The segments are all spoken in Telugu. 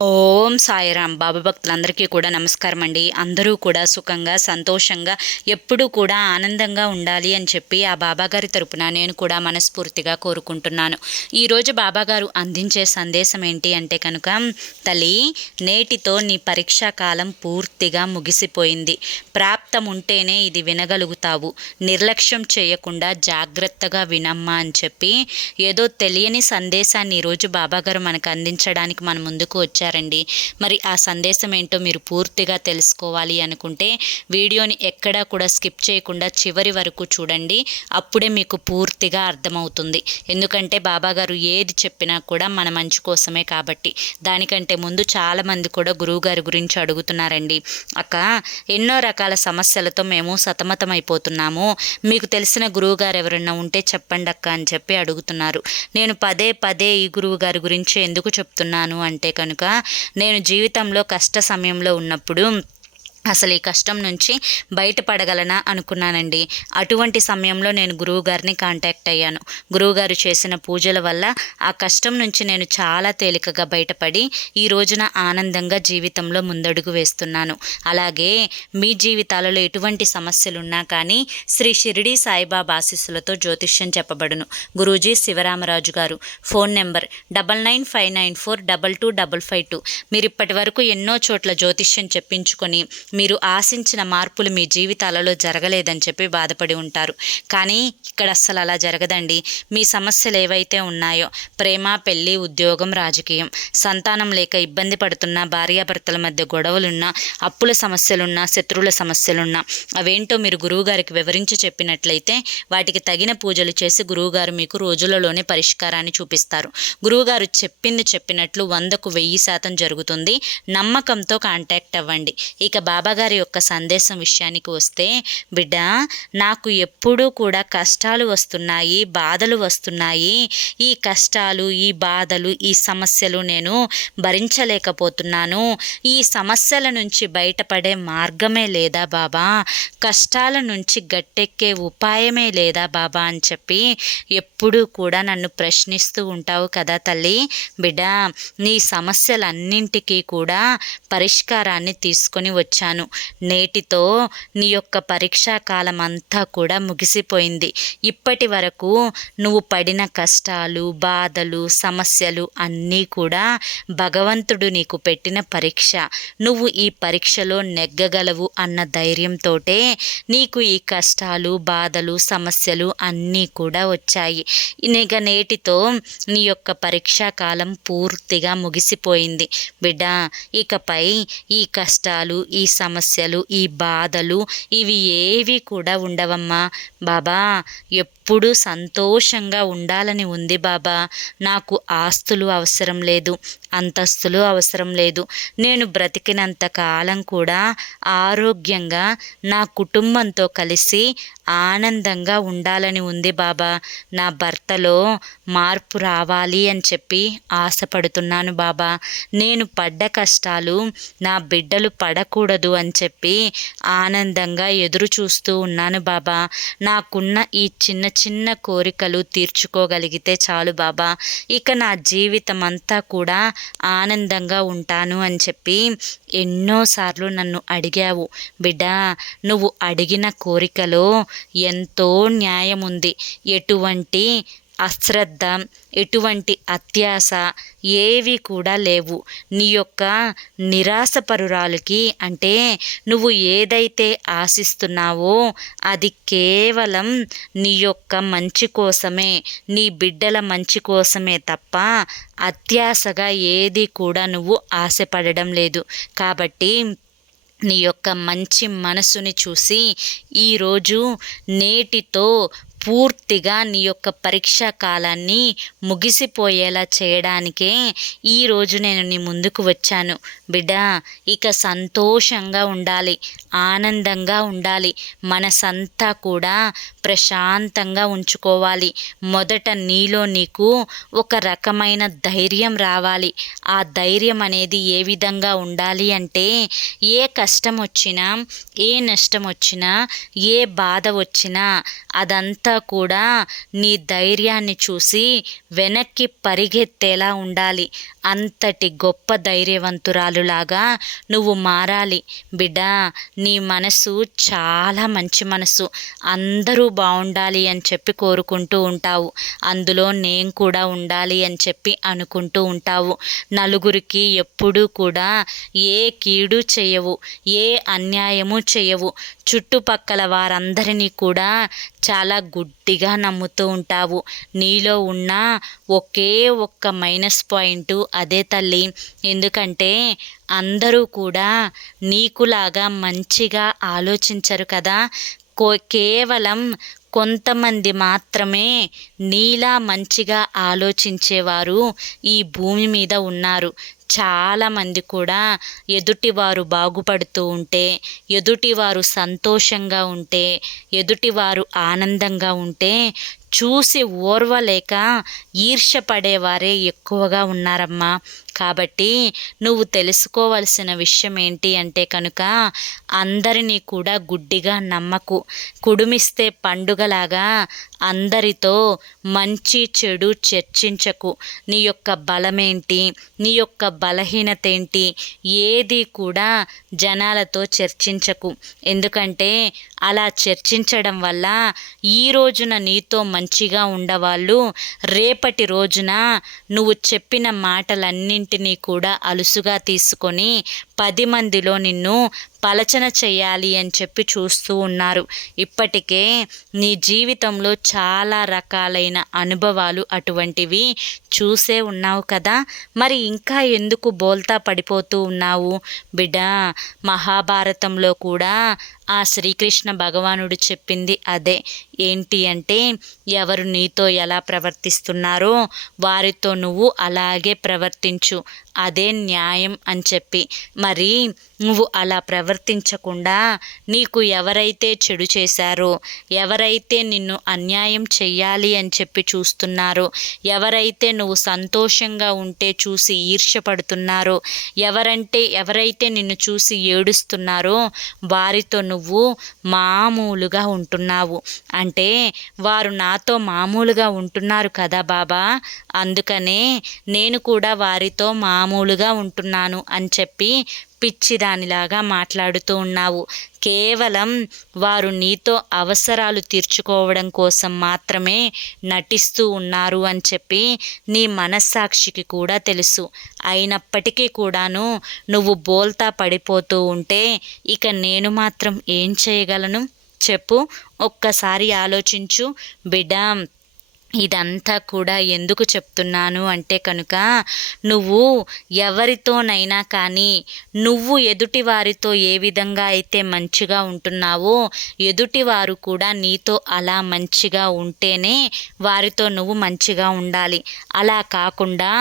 ఓం సాయిరామ్. బాబా భక్తులందరికీ కూడా నమస్కారం అండి. అందరూ కూడా సుఖంగా సంతోషంగా ఎప్పుడూ కూడా ఆనందంగా ఉండాలి అని చెప్పి ఆ బాబాగారి తరపున నేను కూడా మనస్ఫూర్తిగా కోరుకుంటున్నాను. ఈరోజు బాబాగారు అందించే సందేశం ఏంటి అంటే కనుక, తల్లి, నేటితో నీ పరీక్షా కాలం పూర్తిగా ముగిసిపోయింది. ప్రాప్తం ఉంటేనే ఇది వినగలుగుతావు. నిర్లక్ష్యం చేయకుండా జాగ్రత్తగా వినమ్మా అని చెప్పి ఏదో తెలియని సందేశాన్ని ఈరోజు బాబాగారు మనకు అందించడానికి మన ముందుకు వచ్చారు. మరి ఆ సందేశం ఏంటో మీరు పూర్తిగా తెలుసుకోవాలి అనుకుంటే వీడియోని ఎక్కడా కూడా స్కిప్ చేయకుండా చివరి వరకు చూడండి. అప్పుడే మీకు పూర్తిగా అర్థమవుతుంది. ఎందుకంటే బాబాగారు ఏది చెప్పినా కూడా మన మంచి కోసమే కాబట్టి. దానికంటే ముందు చాలామంది కూడా గురువుగారి గురించి అడుగుతున్నారండి. అక్క, ఎన్నో రకాల సమస్యలతో మేము సతమతమైపోతున్నాము, మీకు తెలిసిన గురువుగారు ఎవరన్నా ఉంటే చెప్పండి అక్క అని చెప్పి అడుగుతున్నారు. నేను పదే పదే ఈ గురువుగారి గురించి ఎందుకు చెప్తున్నాను అంటే కనుక, నేను జీవితంలో కష్ట సమయంలో ఉన్నప్పుడు అసలు ఈ కష్టం నుంచి బయటపడగలనా అనుకున్నానండి. అటువంటి సమయంలో నేను గురువుగారిని కాంటాక్ట్ అయ్యాను. గురువుగారు చేసిన పూజల వల్ల ఆ కష్టం నుంచి నేను చాలా తేలికగా బయటపడి ఈ రోజున ఆనందంగా జీవితంలో ముందడుగు వేస్తున్నాను. అలాగే మీ జీవితాలలో ఎటువంటి సమస్యలున్నా కానీ శ్రీ షిరిడి సాయిబాబా ఆశీస్సులతో జ్యోతిష్యం చెప్పబడును. గురూజీ శివరామరాజు గారు. Phone number 9959422552. మీరు ఇప్పటి వరకు ఎన్నో చోట్ల జ్యోతిష్యం చెప్పించుకొని మీరు ఆశించిన మార్పులు మీ జీవితాలలో జరగలేదని చెప్పి బాధపడి ఉంటారు. కానీ ఇక్కడ అస్సలు అలా జరగదండి. మీ సమస్యలు ఏవైతే ఉన్నాయో, ప్రేమ, పెళ్ళి, ఉద్యోగం, రాజకీయం, సంతానం లేక ఇబ్బంది పడుతున్న భార్యాభర్తల మధ్య గొడవలున్నా, అప్పుల సమస్యలున్నా, శత్రువుల సమస్యలున్నా, అవేంటో మీరు గురువుగారికి వివరించి చెప్పినట్లయితే వాటికి తగిన పూజలు చేసి గురువుగారు మీకు రోజులలోనే పరిష్కారాన్ని చూపిస్తారు. గురువుగారు చెప్పింది చెప్పినట్లు 100కు 1000% జరుగుతుంది. నమ్మకంతో కాంటాక్ట్ అవ్వండి. ఇక బాబాగారి యొక్క సందేశం విషయానికి వస్తే, బిడ్డ, నాకు ఎప్పుడూ కూడా కష్టాలు వస్తున్నాయి, బాధలు వస్తున్నాయి. ఈ కష్టాలు, ఈ బాధలు, ఈ సమస్యలు నేను భరించలేకపోతున్నాను. ఈ సమస్యల నుంచి బయటపడే మార్గమే లేదా బాబా? కష్టాల నుంచి గట్టెక్కే ఉపాయమే లేదా బాబా అని చెప్పి ఎప్పుడూ కూడా నన్ను ప్రశ్నిస్తూ ఉంటావు కదా తల్లి. బిడ్డ, నీ సమస్యలన్నింటికీ కూడా పరిష్కారాన్ని తీసుకొని వచ్చాను. నేటితో నీ యొక్క పరీక్షా కాలం అంతా కూడా ముగిసిపోయింది. ఇప్పటి వరకు నువ్వు పడిన కష్టాలు, బాధలు, సమస్యలు అన్నీ కూడా భగవంతుడు నీకు పెట్టిన పరీక్ష. నువ్వు ఈ పరీక్షలో నెగ్గగలవు అన్న ధైర్యంతోటే నీకు ఈ కష్టాలు, బాధలు, సమస్యలు అన్నీ కూడా వచ్చాయి. ఇక నేటితో నీ యొక్క పరీక్షా కాలం పూర్తిగా ముగిసిపోయింది. బిడ్డ, ఇకపై ఈ కష్టాలు, ఈ సమస్యలు, ఈ బాధలు, ఇవి ఏవి కూడా ఉండవమ్మా. బాబా, ఎప్పుడూ సంతోషంగా ఉండాలని ఉంది బాబా. నాకు ఆస్తులు అవసరం లేదు, అంతస్తులు అవసరం లేదు. నేను బ్రతికినంత కాలం కూడా ఆరోగ్యంగా నా కుటుంబంతో కలిసి ఆనందంగా ఉండాలని ఉంది బాబా. నా భర్తలో మార్పు రావాలి అని చెప్పి ఆశపడుతున్నాను బాబా. నేను పడ్డ కష్టాలు నా బిడ్డలు పడకూడదు అని చెప్పి ఆనందంగా ఎదురు చూస్తూ ఉన్నాను బాబా. నాకున్న ఈ చిన్న చిన్న కోరికలు తీర్చుకోగలిగితే చాలు బాబా. ఇక నా జీవితం అంతా కూడా ఆనందంగా ఉంటాను అని చెప్పి ఎన్నోసార్లు నన్ను అడిగావు. బిడ్డ, నువ్వు అడిగిన కోరికలో ఎంతో న్యాయం ఉంది. ఎటువంటి అశ్రద్ధ, ఎటువంటి అత్యాశ ఏవి కూడా లేవు. నీ యొక్క నిరాశపరురాలికి, అంటే నువ్వు ఏదైతే ఆశిస్తున్నావో అది కేవలం నీ యొక్క మంచి కోసమే, నీ బిడ్డల మంచి కోసమే తప్ప అత్యాశగా ఏది కూడా నువ్వు ఆశపడడం లేదు. కాబట్టి నీ యొక్క మంచి మనసుని చూసి ఈరోజు నేటితో పూర్తిగా నీ యొక్క పరీక్షా కాలాన్ని ముగిసిపోయేలా చేయడానికే ఈరోజు నేను నీ ముందుకు వచ్చాను. బిడ్డ, ఇక సంతోషంగా ఉండాలి, ఆనందంగా ఉండాలి, మనసంతా కూడా ప్రశాంతంగా ఉంచుకోవాలి. మొదట నీలో నీకు ఒక రకమైన ధైర్యం రావాలి. ఆ ధైర్యం అనేది ఏ విధంగా ఉండాలి అంటే, ఏ కష్టం వచ్చినా, ఏ నష్టం వచ్చినా, ఏ బాధ వచ్చినా అదంతా అంతా కూడా నీ ధైర్యాన్ని చూసి వెనక్కి పరిగెత్తేలా ఉండాలి. అంతటి గొప్ప ధైర్యవంతురాలులాగా నువ్వు మారాలి బిడ్డ. నీ మనసు చాలా మంచి మనసు. అందరూ బాగుండాలి అని చెప్పి కోరుకుంటూ ఉంటావు. అందులో నేను కూడా ఉండాలి అని చెప్పి అనుకుంటూ ఉంటావు. నలుగురికి ఎప్పుడూ కూడా ఏ కీడు చేయవు, ఏ అన్యాయము చేయవు. చుట్టుపక్కల వారందరినీ కూడా చాలా గుడ్డిగా నమ్ముతూ ఉంటావు. నీలో ఉన్న ఒకే ఒక్క మైనస్ పాయింట్ అదే తల్లి. ఎందుకంటే అందరూ కూడా నీకులాగా మంచిగా ఆలోచించరు కదా. కేవలం కొంతమంది మాత్రమే నీలా మంచిగా ఆలోచించేవారు ఈ భూమి మీద ఉన్నారు. చాలామంది కూడా ఎదుటివారు బాగుపడుతూ ఉంటే, ఎదుటివారు సంతోషంగా ఉంటే, ఎదుటివారు ఆనందంగా ఉంటే చూసి ఓర్వలేక ఈర్ష్యపడేవారే ఎక్కువగా ఉన్నారమ్మా. కాబట్టి నువ్వు తెలుసుకోవలసిన విషయం ఏంటి అంటే కనుక, అందరినీ కూడా గుడ్డిగా నమ్మకు. కుడుమిస్తే పండుగలాగా అందరితో మంచి చెడు చర్చించకు. నీ యొక్క బలమేంటి, నీ యొక్క బలహీనత ఏంటి, ఏది కూడా జనాలతో చర్చించకు. ఎందుకంటే అలా చర్చించడం వల్ల ఈ రోజున నీతో మంచిగా ఉండవాళ్ళు రేపటి రోజున నువ్వు చెప్పిన మాటలన్నింటినీ కూడా అలుసుగా తీసుకొని 10 మందిలో నిన్ను పలచన చేయాలి అని చెప్పి చూస్తూ ఉన్నారు. ఇప్పటికే నీ జీవితంలో చాలా రకాలైన అనుభవాలు అటువంటివి చూసే ఉన్నావు కదా. మరి ఇంకా ఎందుకు బోల్తా పడిపోతూ ఉన్నావు బిడ్డ? మహాభారతంలో కూడా ఆ శ్రీకృష్ణ భగవానుడు చెప్పింది అదే. ఏంటి అంటే, ఎవరు నీతో ఎలా ప్రవర్తిస్తున్నారో వారితో నువ్వు అలాగే ప్రవర్తించు, అదే న్యాయం అని చెప్పి. మరి నువ్వు అలా ప్రవర్తించకుండా నీకు ఎవరైతే చెడు చేశారో, ఎవరైతే నిన్ను అన్యాయం చెయ్యాలి అని చెప్పి చూస్తున్నారో, ఎవరైతే నువ్వు సంతోషంగా ఉంటే చూసి ఈర్ష్యపడుతున్నారో, ఎవరైతే నిన్ను చూసి ఏడుస్తున్నారో వారితో నువ్వు మామూలుగా ఉంటున్నావు. అంటే వారు నాతో మామూలుగా ఉంటున్నారు కదా బాబా, అందుకనే నేను కూడా వారితో మామూలుగా ఉంటున్నాను అని చెప్పి పిచ్చిదానిలాగా మాట్లాడుతూ ఉన్నావు. కేవలం వారు నీతో అవసరాలు తీర్చుకోవడం కోసం మాత్రమే నటిస్తూ ఉన్నారు అని చెప్పి నీ మనస్సాక్షికి కూడా తెలుసు. అయినప్పటికీ కూడాను నువ్వు బోల్తా పడిపోతూ ఉంటే ఇక నేను మాత్రం ఏం చేయగలను చెప్పు? ఒక్కసారి ఆలోచించు బిడ్డ. ఇదంతా కూడా ఎందుకు చెప్తున్నాను అంటే కనుక, నువ్వు ఎవరితోనైనా కానీ నువ్వు ఎదుటి వారితో ఏ విధంగా అయితే మంచిగా ఉంటున్నావో, ఎదుటివారు కూడా నీతో అలా మంచిగా ఉంటేనే వారితో నువ్వు మంచిగా ఉండాలి. అలా కాకుండా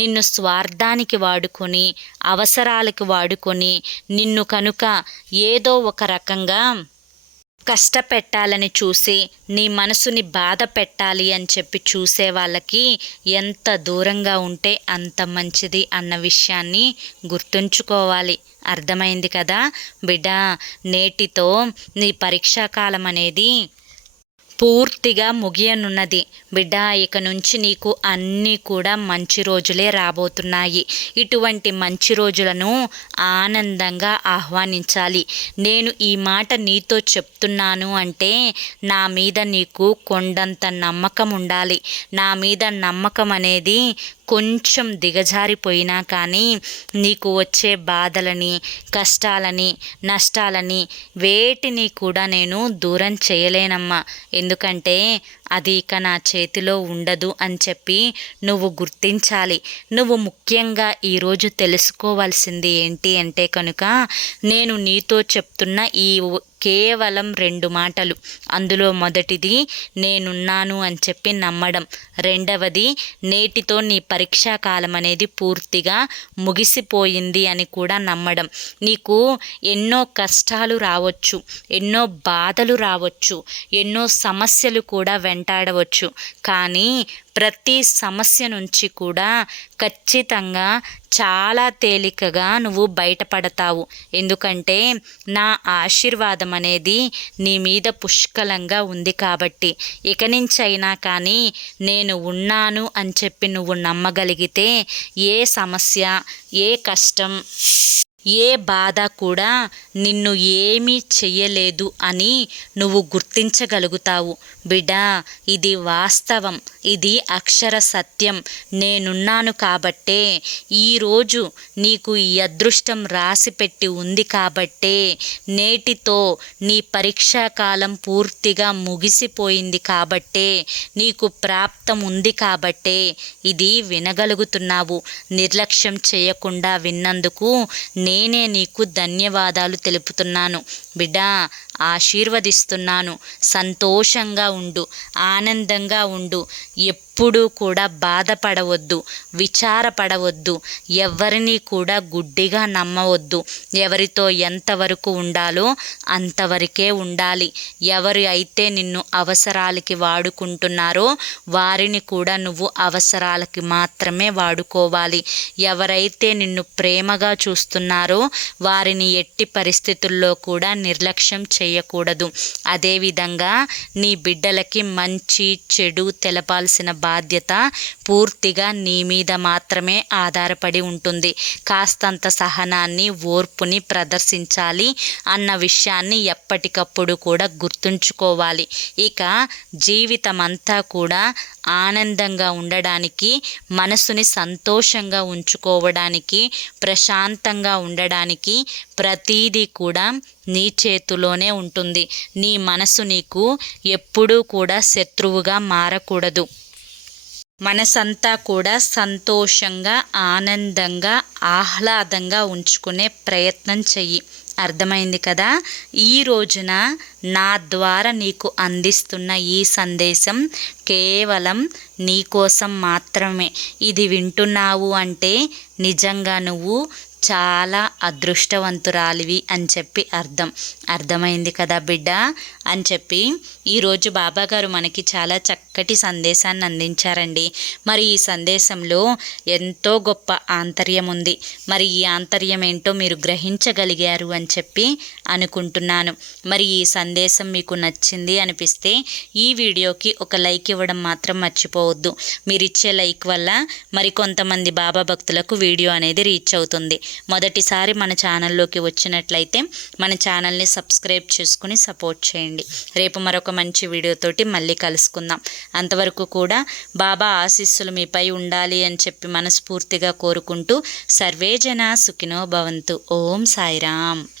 నిన్ను స్వార్థానికి వాడుకొని, అవసరాలకు వాడుకొని, నిన్ను కనుక ఏదో ఒక రకంగా కష్టపెట్టాలని చూసి, నీ మనసుని బాధ పెట్టాలి అని చెప్పి చూసే వాళ్ళకి ఎంత దూరంగా ఉంటే అంత మంచిది అన్న విషయాన్ని గుర్తుంచుకోవాలి. అర్థమైంది కదా బిడ్డ? నేటితో నీ పరీక్షాకాలం అనేది పూర్తిగా ముగియనున్నది బిడ్డ. ఇక నుంచి నీకు అన్నీ కూడా మంచి రోజులే రాబోతున్నాయి. ఇటువంటి మంచి రోజులను ఆనందంగా ఆహ్వానించాలి. నేను ఈ మాట నీతో చెప్తున్నాను అంటే నా మీద నీకు కొండంత నమ్మకం ఉండాలి. నా మీద నమ్మకం అనేది కొంచెం దిగజారిపోయినా కానీ నీకు వచ్చే బాధలని, కష్టాలని, నష్టాలని వేటిని కూడా నేను దూరం చేయలేనమ్మా. ఎందుకంటే అది ఇక నా చేతిలో ఉండదు అని చెప్పి నువ్వు గుర్తించాలి. నువ్వు ముఖ్యంగా ఈరోజు తెలుసుకోవాల్సింది ఏంటి అంటే కనుక, నేను నీతో చెప్తున్న ఈ కేవలం 2 మాటలు. అందులో మొదటిది నేనున్నాను అని చెప్పి నమ్మడం. రెండవది నేటితో నీ పరీక్షా కాలం అనేది పూర్తిగా ముగిసిపోయింది అని కూడా నమ్మడం. నీకు ఎన్నో కష్టాలు రావచ్చు, ఎన్నో బాధలు రావచ్చు, ఎన్నో సమస్యలు కూడా వెంటాడవచ్చు. కానీ ప్రతి సమస్య నుంచి కూడా ఖచ్చితంగా చాలా తేలికగా నువ్వు బయటపడతావు. ఎందుకంటే నా ఆశీర్వాదం అనేది నీ మీద పుష్కలంగా ఉంది కాబట్టి. ఇక నుంచైనా కానీ నేను ఉన్నాను అని చెప్పి నువ్వు నమ్మగలిగితే ఏ సమస్య, ఏ కష్టం, ఏ బాధ కూడా నిన్ను ఏమీ చెయ్యలేదు అని నువ్వు గుర్తించగలుగుతావు. బిడ్డా, ఇది వాస్తవం, ఇది అక్షర సత్యం. నేనున్నాను కాబట్టే ఈరోజు నీకు ఈ అదృష్టం రాసిపెట్టి ఉంది కాబట్టే నేటితో నీ పరీక్షాకాలం పూర్తిగా ముగిసిపోయింది కాబట్టే నీకు ప్రాప్తం ఉంది కాబట్టే ఇది వినగలుగుతున్నావు. నిర్లక్ష్యం చేయకుండా విన్నందుకు నేనే నీకు ధన్యవాదాలు తెలుపుతున్నాను. బిడ్డా, ఆశీర్వదిస్తున్నాను. సంతోషంగా ఉండు, ఆనందంగా ఉండు. ఎప్పుడూ కూడా బాధపడవద్దు, విచారపడవద్దు, ఎవరిని కూడా గుడ్డిగా నమ్మవద్దు. ఎవరితో ఎంతవరకు ఉండాలో అంతవరకే ఉండాలి. ఎవరు అయితే నిన్ను అవసరాలకి వాడుకుంటున్నారో వారిని కూడా నువ్వు అవసరాలకి మాత్రమే వాడుకోవాలి. ఎవరైతే నిన్ను ప్రేమగా చూస్తున్నారో వారిని ఎట్టి పరిస్థితుల్లో కూడా నిర్లక్ష్యం చేయకూడదు. అదేవిధంగా నీ బిడ్డలకి మంచి చెడు తెలపాల్సిన బాధ్యత పూర్తిగా నీ మీద మాత్రమే ఆధారపడి ఉంటుంది. కాస్తంత సహనాన్ని, ఓర్పుని ప్రదర్శించాలి అన్న విషయాన్ని ఎప్పటికప్పుడు కూడా గుర్తుంచుకోవాలి. ఇక జీవితమంతా కూడా ఆనందంగా ఉండడానికి, మనసుని సంతోషంగా ఉంచుకోవడానికి, ప్రశాంతంగా ఉండడానికి ప్రతీదీ కూడా నీ చేతిలోనే ఉంటుంది. నీ మనసు నీకు ఎప్పుడూ కూడా శత్రువుగా మారకూడదు. మనసంతా కూడా సంతోషంగా, ఆనందంగా, ఆహ్లాదంగా ఉంచుకునే ప్రయత్నం చెయ్యి. అర్థమైంది కదా? ఈ రోజున నా ద్వారా నీకు అందిస్తున్న ఈ సందేశం కేవలం నీ కోసం మాత్రమే. ఇది వింటున్నావు అంటే నిజంగా నువ్వు చాలా అదృష్టవంతురాలివి అని చెప్పి అర్థమైంది కదా బిడ్డ అని చెప్పి ఈరోజు బాబాగారు మనకి చాలా చక్కటి సందేశాన్ని అందించారండి. మరి ఈ సందేశంలో ఎంతో గొప్ప ఆంతర్యం ఉంది. మరి ఈ ఆంతర్యం ఏంటో మీరు గ్రహించగలిగారు అని చెప్పి అనుకుంటున్నాను. మరి ఈ సందేశం మీకు నచ్చింది అనిపిస్తే ఈ వీడియోకి ఒక లైక్ ఇవ్వడం మాత్రం మర్చిపోవద్దు. మీరు ఇచ్చే లైక్ వల్ల మరికొంతమంది బాబా భక్తులకు వీడియో అనేది రీచ్ అవుతుంది. మొదటిసారి మన ఛానల్లోకి వచ్చినట్లయితే మన ఛానల్ని సబ్స్క్రైబ్ చేసుకుని సపోర్ట్ చేయండి. రేపు మరొక మంచి వీడియోతోటి మళ్ళీ కలుసుకుందాం. అంతవరకు కూడా బాబా ఆశీస్సులు మీపై ఉండాలి అని చెప్పి మనస్ఫూర్తిగా కోరుకుంటూ సర్వేజన సుఖినో భవంతు. ఓం సాయిరామ్.